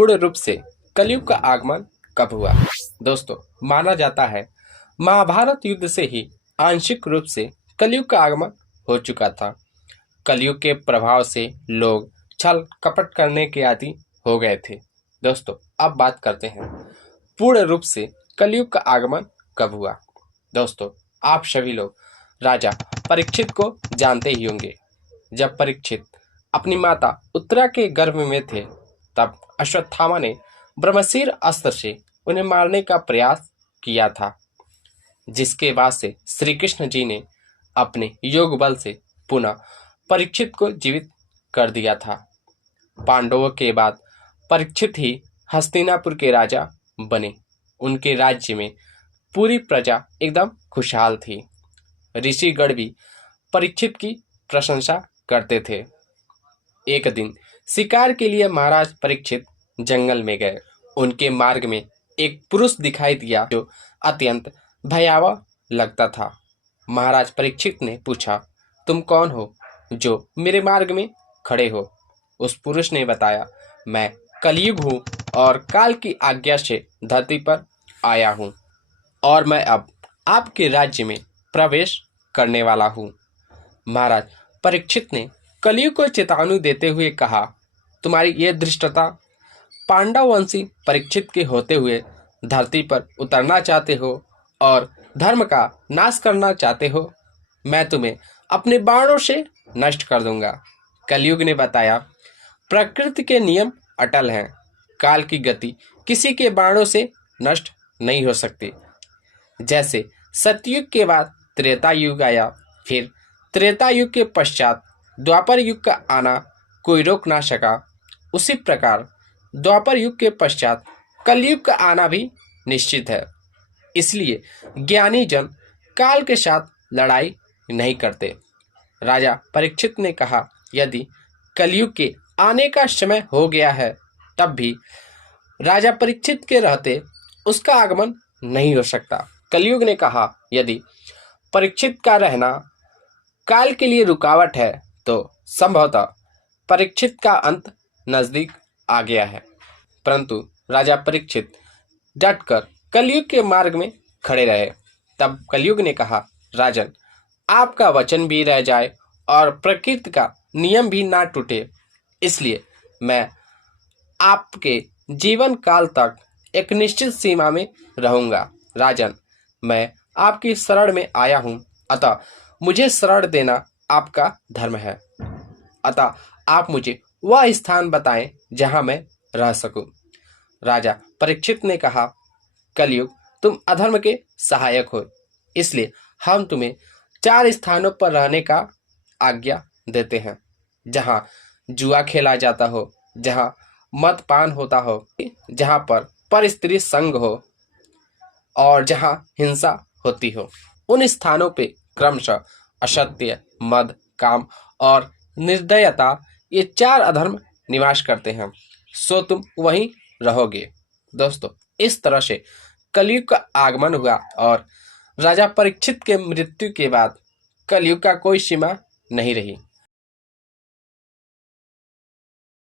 पूर्ण रूप से कलयुग का आगमन कब हुआ। दोस्तों, माना जाता है महाभारत युद्ध से ही आंशिक रूप से कलयुग का आगमन हो चुका था। कलयुग के प्रभाव से लोग छल कपट करने के आदी हो गए थे। दोस्तों, अब बात करते हैं पूर्ण रूप से कलयुग का आगमन कब हुआ। दोस्तों, आप सभी लोग राजा परीक्षित को जानते ही होंगे। जब परीक्षित अपनी माता उत्तरा के गर्भ में थे, तब अश्वत्थामा ने ब्रह्मशीर अस्त्र से उन्हें मारने का प्रयास किया था, जिसके बाद से श्री कृष्ण जी ने अपने योग बल से पुनः परीक्षित को जीवित कर दिया था। पांडवों के बाद परीक्षित ही हस्तिनापुर के राजा बने। उनके राज्य में पूरी प्रजा एकदम खुशहाल थी। ऋषिगण भी परीक्षित की प्रशंसा करते थे। एक दिन शिकार के लिए महाराज परीक्षित जंगल में गए। उनके मार्ग में एक पुरुष दिखाई दिया जो अत्यंत भयावह लगता था। महाराज परीक्षित ने पूछा, तुम कौन हो जो मेरे मार्ग में खड़े हो? उस पुरुष ने बताया, मैं कलयुग हूँ और काल की आज्ञा से धरती पर आया हूँ और मैं अब आपके राज्य में प्रवेश करने वाला हूँ। महाराज परीक्षित ने कलयुग को चेतावनी देते हुए कहा, तुम्हारी ये धृष्टता, पांडव वंशी परीक्षित के होते हुए धरती पर उतरना चाहते हो और धर्म का नाश करना चाहते हो। मैं तुम्हें अपने बाणों से नष्ट कर दूंगा। कलयुग ने बताया, प्रकृति के नियम अटल हैं। काल की गति किसी के बाणों से नष्ट नहीं हो सकती। जैसे सतयुग के बाद त्रेता युग आया, फिर त्रेता युग के पश्चात द्वापर युग का आना कोई रोक ना सका, उसी प्रकार द्वापर युग के पश्चात कलयुग का आना भी निश्चित है। इसलिए ज्ञानी जन काल के साथ लड़ाई नहीं करते। राजा परीक्षित ने कहा, यदि कलयुग के आने का समय हो गया है, तब भी राजा परीक्षित के रहते उसका आगमन नहीं हो सकता। कलयुग ने कहा, यदि परीक्षित का रहना काल के लिए रुकावट है, तो संभवतः परीक्षित का अंत नजदीक आ गया है। परंतु राजा परीक्षित डटकर कलयुग के मार्ग में खड़े रहे। तब कलयुग ने कहा, राजन, आपका वचन भी रह जाए और प्रकृति का नियम भी ना टूटे, इसलिए मैं आपके जीवन काल तक एक निश्चित सीमा में रहूंगा। राजन, मैं आपकी शरण में आया हूँ, अतः मुझे शरण देना आपका धर्म है। अतः आप मुझे वह स्थान बताएं जहां मैं रह सकूं। राजा परीक्षित ने कहा, कलयुग तुम अधर्म के सहायक हो, इसलिए हम तुम्हें 4 स्थानों पर रहने का आज्ञा देते हैं, जहां जुआ खेला जाता हो, जहां मदपान होता हो, जहां पर स्त्री संग हो और जहां हिंसा होती हो। उन स्थानों पे क्रमशः असत्य, मद, काम और निर्दयता, ये 4 अधर्म निवास करते हैं, सो तुम वहीं रहोगे। दोस्तों, इस तरह से कलयुग का आगमन हुआ और राजा परीक्षित के मृत्यु के बाद कलयुग का कोई सीमा नहीं रही।